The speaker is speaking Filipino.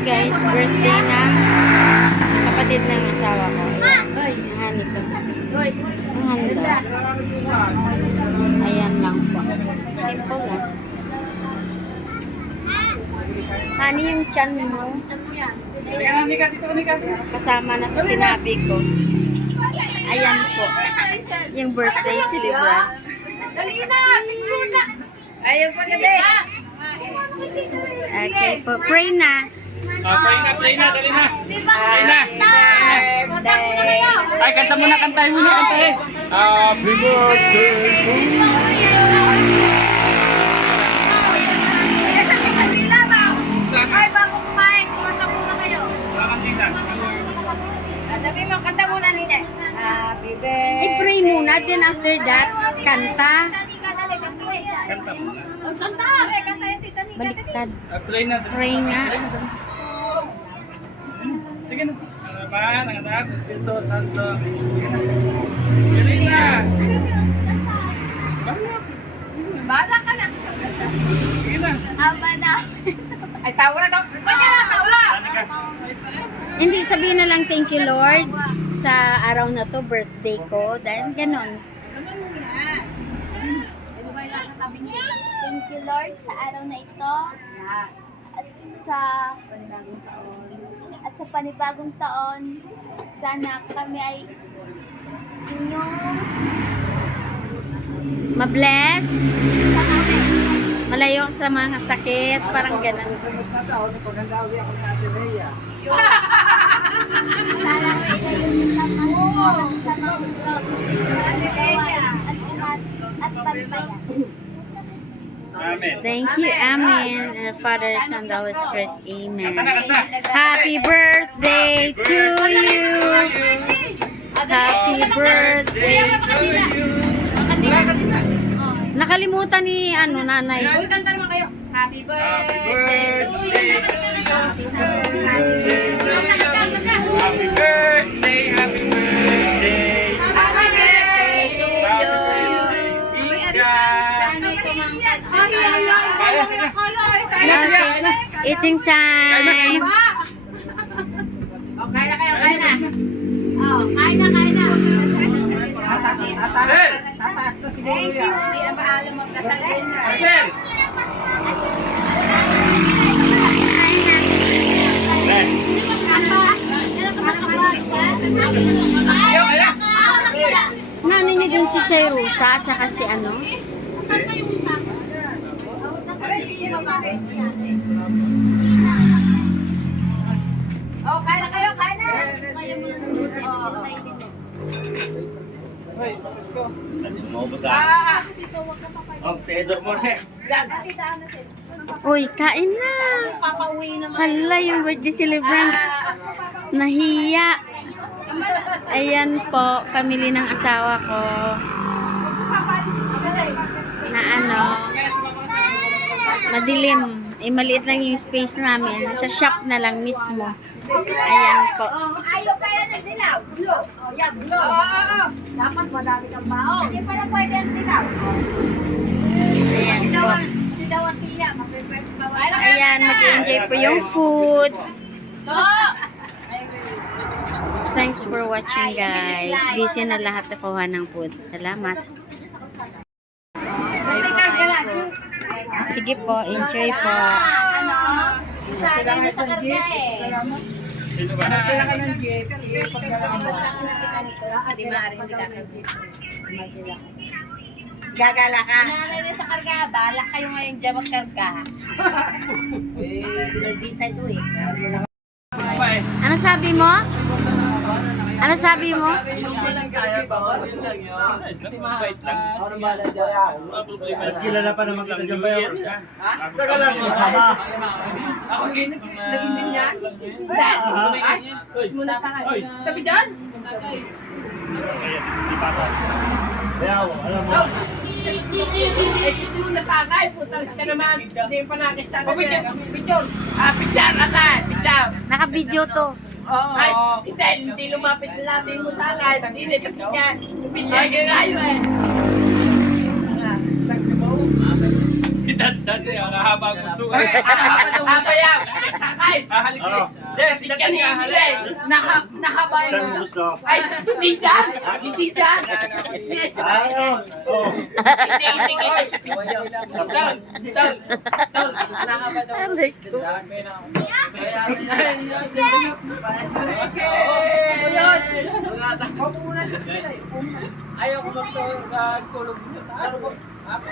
guys, birthday ng kapatid ng asawa ko. Ayan, ito. Ang handa. Ayan lang po. Simple lang. Hani yung chan mo. Kasama na sa sinabi ko. Ayan po. Yung birthday celebrant. Ayaw pa kasi. Okay po. Pray na. Play na, dali na. Play na. Birthday. Ay, kanta muna, kantahin muna, kantahin. Happy birthday to you. Ay, bago kumain, kumanta muna kayo. Sabi mo, kanta muna nila. Happy birthday. I-pray muna. Then after that, kanta. Kanta muna. Kanta. Kanta yung tita ni. Baliktad. Play na. Pray nga. Sige na. Salamat, ang anak. Espiritu Santo. Dali na. Bahala ka na. Sige na. Haba na. Ay, tawa na to. Ba't yan na, tawa? Hindi, sabihin na lang thank you Lord sa araw na to, birthday ko. Dahil ganon. Thank you Lord sa araw na ito at sa panibagong taon. At sa panibagong taon, sana kami ay inyong Ma-bless. Malayo sa mga sakit. Parang ganon. sana at pagbayan. Amen. Thank you. Amen. And the Father, Son, the Holy Spirit. Amen. Happy birthday to you. Happy birthday to you. Nakalimutan ni nanay. Uy, kanta naman kayo. Happy Happy birthday to you. birthday. Happy birthday. Happy birthday. Happy birthday to you. Ika. Eating time. Oh, kain na kayo, kain na. Oh, kain na, kain na. Marcel! Thank you. Hindi ang paalam mo na sa lahat. Marcel! Ayaw, ayaw! Nanin niyo dun si Chay Rusa at saka si ano? Oh, kain na kayo, kain na. Mau besar. Oh, Pedro mo na. Uy, kain na. Papauwi naman. Hala, yung birthday celebrant. Nahiya. Ayan po, family ng asawa ko. Na ano, madilim. Maliit lang yung space namin. Sa shop na lang mismo. Ayan po. Ayaw kaya ng dilaw. Blue. Oh, yeah, blue. Oo. Dapat madami kang bao. Hindi pala pwede ang dilaw. Ayan po. Dilaw ang tiya. Mag-prepare pa ba? Ayan, mag-enjoy po yung food. Thanks for watching guys. Busy na lahat nakuha ng food. Salamat. Sige po, enjoy po. Ano? Sa akin na sa karga eh. Sino ba? Gagala ka. Nanay na sa karga, balak kayo ngayon dyan magkarga. Dita ito eh. Ano sabi mo? Ano sabi mo? Wait lang. Mas kilala pa naman kita dyan ba yun? Taga lang yun. Ako naging din niya. Muna sa akin. Tabi dyan. Alam mo. Eh, kasi muna sa akin. Putalis ka naman. Hindi pa nakisama. Picture. Picture ata. Picture. Naka-video to. Ay, hindi lumapit na labi mo sa akin. Hindi sa pisngan. Picture ka kayo eh. Dati, ang haba Papaya, sakay. Ano? Si kanina, nakabayan Saan mo mo. gusto? Ay, hindi dyan. Hindi dyan. Business. Ayun. Oh. Hindi kita sa video. Down. Nakaba daw. Aray ko. Ayaw ko magtulog dito. Ano ba? Ako